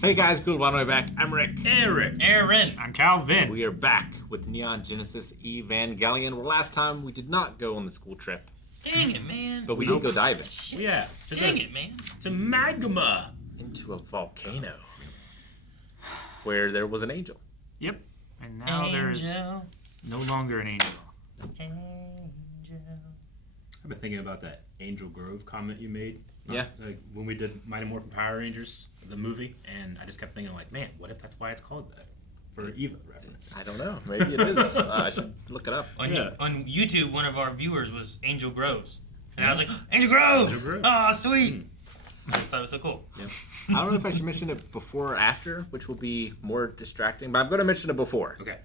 Hey guys, cool, one way back. I'm Rick. Aaron. I'm Calvin. We are back with Neon Genesis Evangelion. Well, last time we did not go on the school trip, Dang it, man. but we did go diving Yeah. Dang it, man. To magma. into a volcano where there was an angel. Yep. And now there's no longer an angel. I've been thinking about that Angel Grove comment you made. Yeah. Like when we did Mighty Morphin Power Rangers, the movie, and I just kept thinking, like, man, what if that's why it's called that? For Eva reference. I don't know. Maybe it is. I should look it up. On YouTube, one of our viewers was Angel Grows. And I was like, Angel Angel Grows! Grows. Oh, sweet! I just thought it was so cool. Yep. I don't know if I should mention it before or after, which will be more distracting, but I'm going to mention it before. Okay.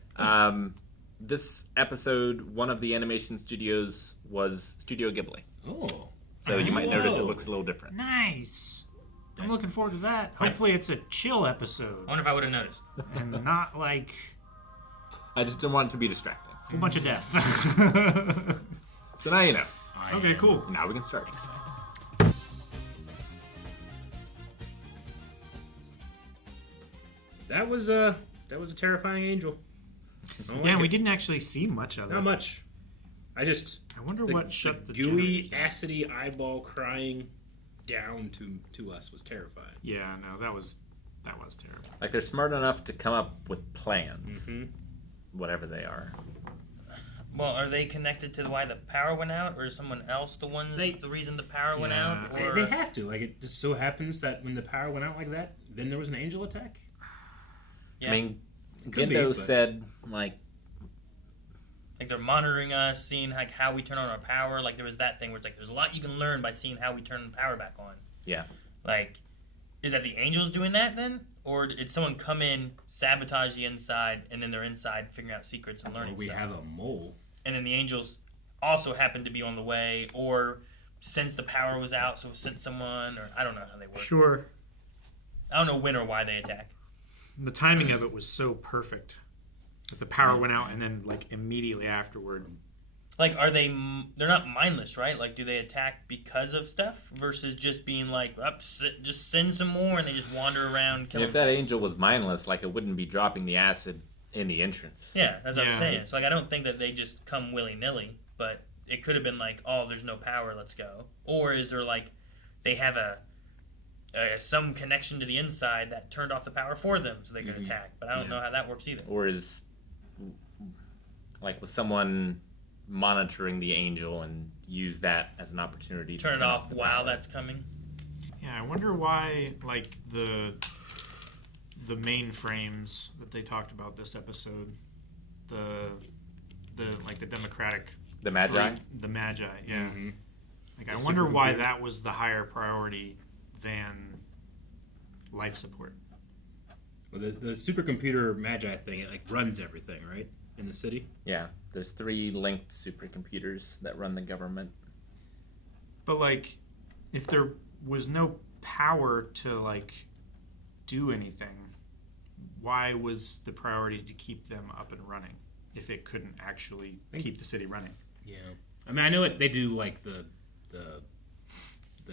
This episode, one of the animation studios was Studio Ghibli. Oh. So you might notice it looks a little different. Nice. I'm looking forward to that. Hopefully it's a chill episode I wonder if I would have noticed. and not like I just didn't want it to be distracting. a whole bunch of death. So now you know. Okay, cool. Now we can start. That was a terrifying angel. Yeah, we didn't actually see much of it. Not much. I wonder what shut the gooey, generators down. acidy eyeball crying down to us was terrifying. Yeah, no, that was terrible. Like they're smart enough to come up with plans, Mm-hmm. whatever they are. Well, are they connected to why the power went out? Or is someone else the reason the power went Yeah. out? Or... They have to. Like, it just so happens that when the power went out like that, then there was an angel attack. Yeah. I mean, Could be, Gendo but- said, like, Like they're monitoring us, seeing like how we turn on our power. Like there was that thing where it's like there's a lot you can learn by seeing how we turn the power back on. yeah. Like, is that the angels doing that then? Or did someone come in, sabotage the inside, and then they're inside figuring out secrets and Or learning we stuff? have a mole. And then the angels also happened to be on the way, or since the power was out, so sent someone, or I don't know how they work. Sure. I don't know when or why they attack. The timing of it was so perfect. That the power went out and then like immediately afterward. Like, are they? They're not mindless, right? Like, do they attack because of stuff versus just being like, just send some more, and they just wander around And killing? if that things? angel was mindless, like, it wouldn't be dropping the acid in the entrance. Yeah, that's what I'm Yeah. saying. So like, I don't think that they just come willy nilly, but it could have been like, oh, there's no power, let's go. Or is there like, they have some connection to the inside that turned off the power for them, so they can attack. But I don't know how that works either. Or is, like, was someone monitoring the angel and use that as an opportunity to Turn it off the while power? that's coming. Yeah, I wonder why like the mainframes that they talked about this episode, the like the Democratic The Magi? the Magi, yeah. Mm-hmm. Like I The wonder why supercomputer. that was the higher priority than life support. Well, the supercomputer Magi thing, it like runs everything, right? In the city. Yeah, there's 3 linked supercomputers that run the government. But like, if there was no power to like do anything, why was the priority to keep them up and running if it couldn't actually keep the city running? Yeah. I mean, I know they do like the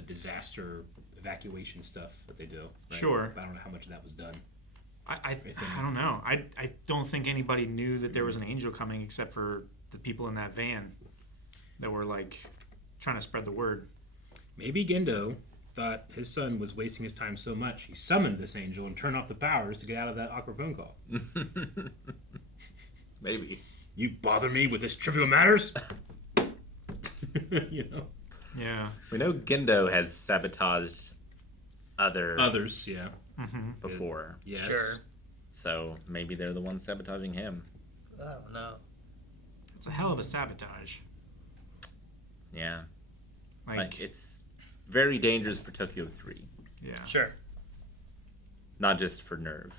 disaster evacuation stuff that they do. Right? Sure. But I don't know how much of that was done. I don't know. I don't think anybody knew that there was an angel coming except for the people in that van that were like trying to spread the word. Maybe Gendo thought his son was wasting his time so much, he summoned this angel and turned off the powers to get out of that awkward phone call. Maybe. You bother me with this trivial matters? You know? Yeah. We know Gendo has sabotaged Others, yeah. before. Yes. Sure. So maybe they're the ones sabotaging him. I don't know. It's a hell of a sabotage. Yeah. Like, Like, it's very dangerous for Tokyo-3. yeah. Sure. Not just for NERV.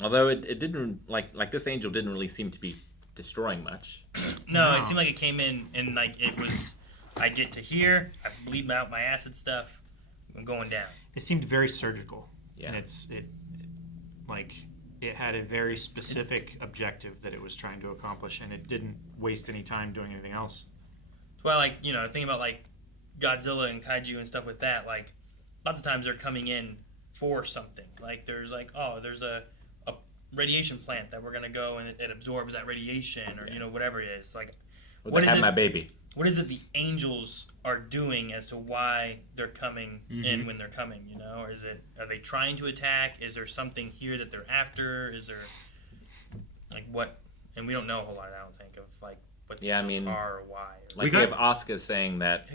Although it didn't, like this angel didn't really seem to be destroying much. No, No. it seemed like it came in and like it was. I get to here. I bleed out my acid stuff. I'm going down. It seemed very surgical. Yeah. And it had a very specific objective that it was trying to accomplish, and it didn't waste any time doing anything else. That's why, like, you know, thinking about like Godzilla and kaiju and stuff with that, like lots of times they're coming in for something. Like there's there's a radiation plant that we're gonna go and it absorbs that radiation, or whatever it is. Like, Well, they had my baby. what is it the angels are doing as to why they're coming in when they're coming? Or are they trying to attack? Is there something here that they're after? Is there like what? And we don't know a whole lot. I don't think of like what the angels are or why. Like we have Asuka saying that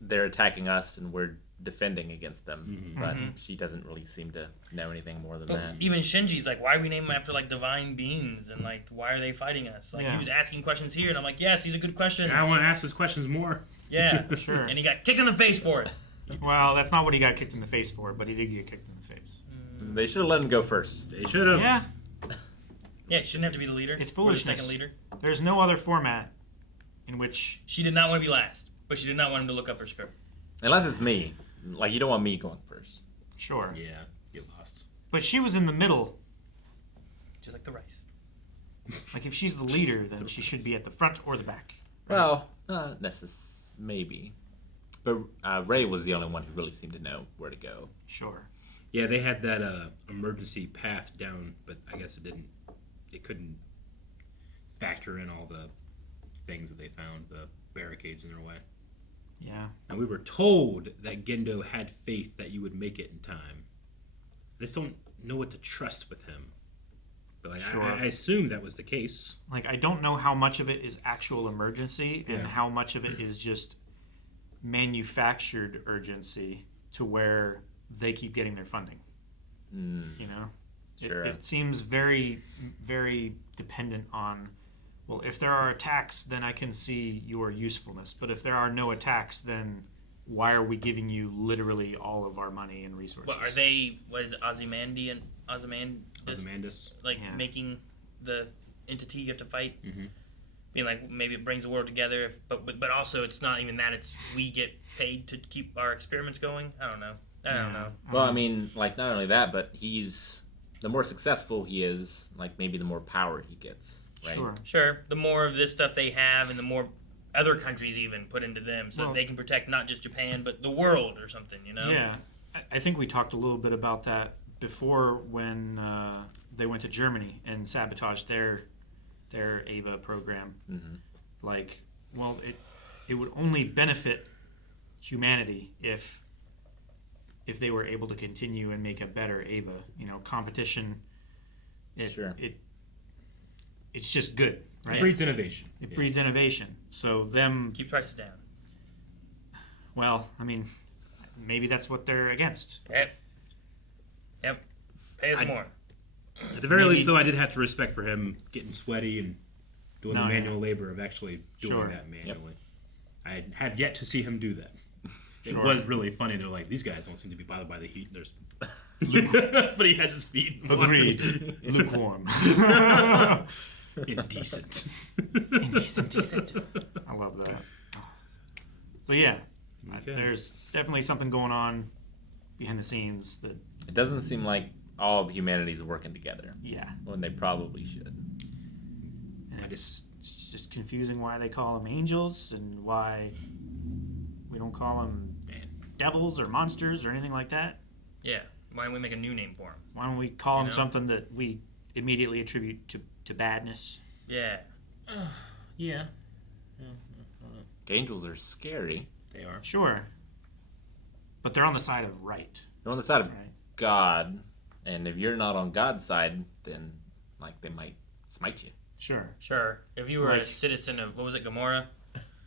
they're attacking us and we're defending against them, but she doesn't really seem to know anything more than that. Even Shinji's like, why are we naming them after like divine beings, and like why are they fighting us? Like he was asking questions here, and I'm like, yes, these are good questions. I want to ask those questions more. Yeah, Sure. And he got kicked in the face for it. Well, that's not what he got kicked in the face for, but he did get kicked in the face. They should have let him go first. They should have. Yeah. Yeah, he shouldn't have to be the leader. It's Or foolishness. the second leader. There's no other format in which... She did not want to be last, but she did not want him to look up her script. Unless it's me. Like, you don't want me going first. Sure. Yeah, get lost. But she was in the middle. Just like the rice. Like, if she's the leader, then she should be at the front or the back. Well, maybe. But Ray was the only one who really seemed to know where to go. Sure. Yeah, they had that emergency path down, but I guess it couldn't factor in all the things that they found, the barricades in their way. Yeah. And we were told that Gendo had faith that you would make it in time. I just don't know what to trust with him. But like, Sure. I assume that was the case. Like, I don't know how much of it is actual emergency and how much of it is just manufactured urgency to where they keep getting their funding. You know? Sure. It seems very, very dependent on, well, if there are attacks, then I can see your usefulness. But if there are no attacks, then why are we giving you literally all of our money and resources? What are they? What is it? Ozymandias? Like making the entity you have to fight. Being like maybe it brings the world together, but also it's not even that. It's we get paid to keep our experiments going. I don't know. I don't know. Well, I mean, like, not only that, but the more successful he is, like, maybe the more power he gets, right? Sure. The more of this stuff they have, and the more other countries even put into them, so that they can protect not just Japan, but the world or something, Yeah. I think we talked a little bit about that before when they went to Germany and sabotaged their AVA program. Like, well, it would only benefit humanity if they were able to continue and make a better AVA. Competition. It's just good, right? It breeds innovation. It breeds innovation. So keep prices down. Well, I mean, maybe that's what they're against. Yep. Pay us more. At the very least, though, I did have to respect for him getting sweaty and doing the manual labor of actually doing that manually. I had yet to see him do that. It was really funny. They're like, these guys don't seem to be bothered by the heat. There's, but he has his feet. Agreed. Lukewarm. Indecent. Decent. I love that. So yeah, there's definitely something going on behind the scenes that. It doesn't seem like all of humanity is working together. Yeah. When they probably should. And it's just confusing why they call them angels and why we don't call them devils or monsters or anything like that. Yeah. Why don't we make a new name for them? Why don't we call them something that we immediately attribute to badness? Yeah. Yeah. Angels are scary. They are. Sure. But they're on the side of right. They're on the side of God, and if you're not on God's side, then like they might smite you. Sure. If you were a citizen of, what was it, Gomorrah?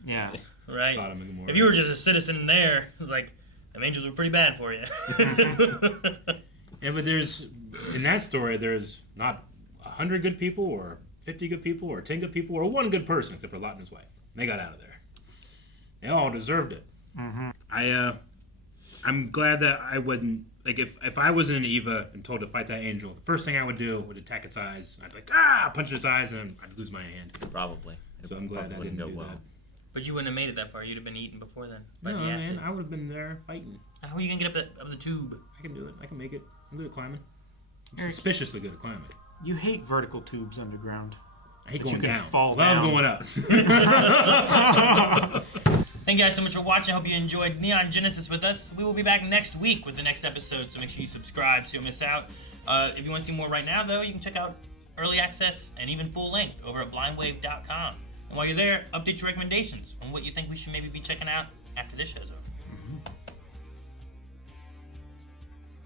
Yeah. Right? Sodom and Gomorrah. If you were just a citizen there, it was like, them angels were pretty bad for you. Yeah, but in that story, there's not 100 good people or 50 good people or 10 good people or one good person except for Lot and his wife. They got out of there. They all deserved it. I'm glad that I wouldn't, like, if I was in an EVA and told to fight that angel, the first thing I would do would attack its eyes. I'd be like, punch its eyes, and I'd lose my hand. Probably. So I'm glad I didn't do that. But you wouldn't have made it that far. You'd have been eaten before then. By No, the acid. man, I would have been there fighting. How are you going to get up the tube? I can do it. I can make it. I'm good at climbing. I'm suspiciously good at climbing. You hate vertical tubes underground. I hate But going you can down. fall Love down. going up. Thank you guys so much for watching. I hope you enjoyed Neon Genesis with us. We will be back next week with the next episode, so make sure you subscribe so you don't miss out. If you want to see more right now, though, you can check out early access and even full length over at blindwave.com. And while you're there, update your recommendations on what you think we should maybe be checking out after this show's over.